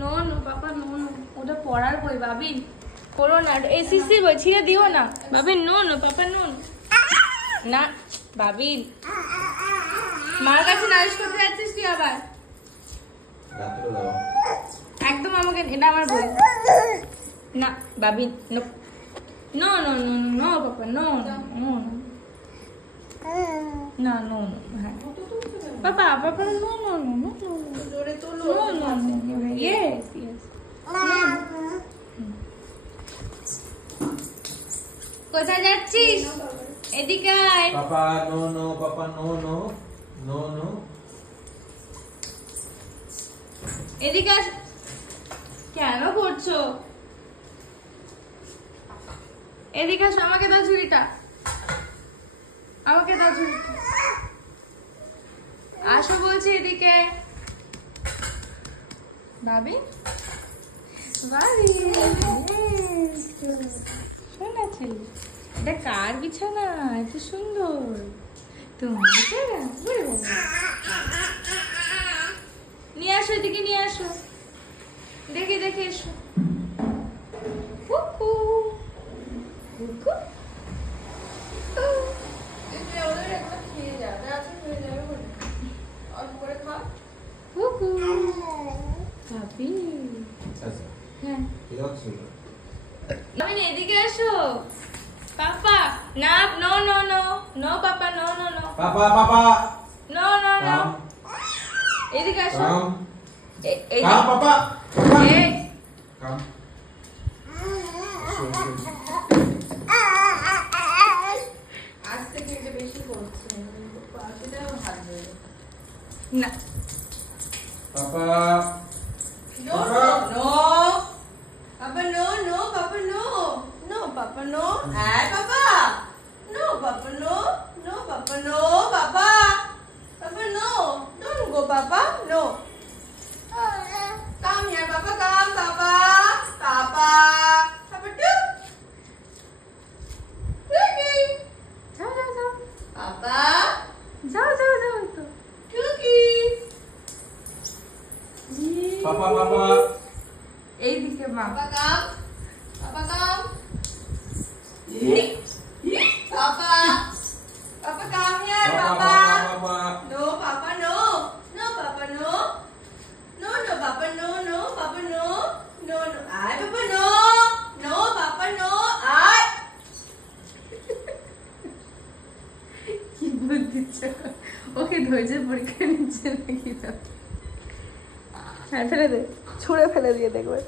No no papa no no, ওটা পড়ার বই বাবিন, করো না, এসিসি বই ছিঁড়ে দিও না বাবিন। নো নো পাপা নো না বাবিন, মার কাছে নালিশ করতে যাচ্ছিস তুই আবার? একদম আমাকে, এটা আমার বই না বাবিন। No no no no no papa no no না নো নো। হ্যাঁ papa papa no no no no জোরে তো no no no yes yes. কোথায় যাচ্ছিস? এদিকে আয়। Papa no no, papa no no no no. এদিকে আস। কেন করছো? এদিকে আসো, আমাকে দাও ঝুড়িটা, আমাকে দাও ঝুড়িটা। আসো বলছি এদিকে। ভাবি ভাবি শোনা ছেলে, এটা কার বিছানা? এত সুন্দর তোমার বিছানা। নিয়ে আসো এদিকে, নিয়ে আসো, দেখে দেখে এসো। কুকু কুকু কুকু ভাবি। হ্যাঁ আমি এদিকে আসো পাপা। না no no no no papa no no no papa papa no no no. এদিকে আসো। কাম পাপা এই কাম। আজ থেকে এটা বেশি করছে, পাখিটাও হাত ধরে না পাপা no no papa no no papa no no papa no hey papa no papa no no papa no papa papa no don't go papa no come here papa come papa papa papa do Cookie যাও যাও যাও papa যাও যাও যাও তো। Cookie পাপা পাপা এইদিকে মা। Papa come. Papa come. Papa. Papa come here, Papa. Papa No, Papa no. No, Papa no. No, no, Papa no, no, Papa no. No, no. I, Papa no. No, Papa no. I. কি বলছিস? ওকে ধৈর্যের পরীক্ষা নিচ্ছে নাকি? হ্যাঁ ফেলে দে, ছুঁড়ে ফেলে দিয়ে দেখবে।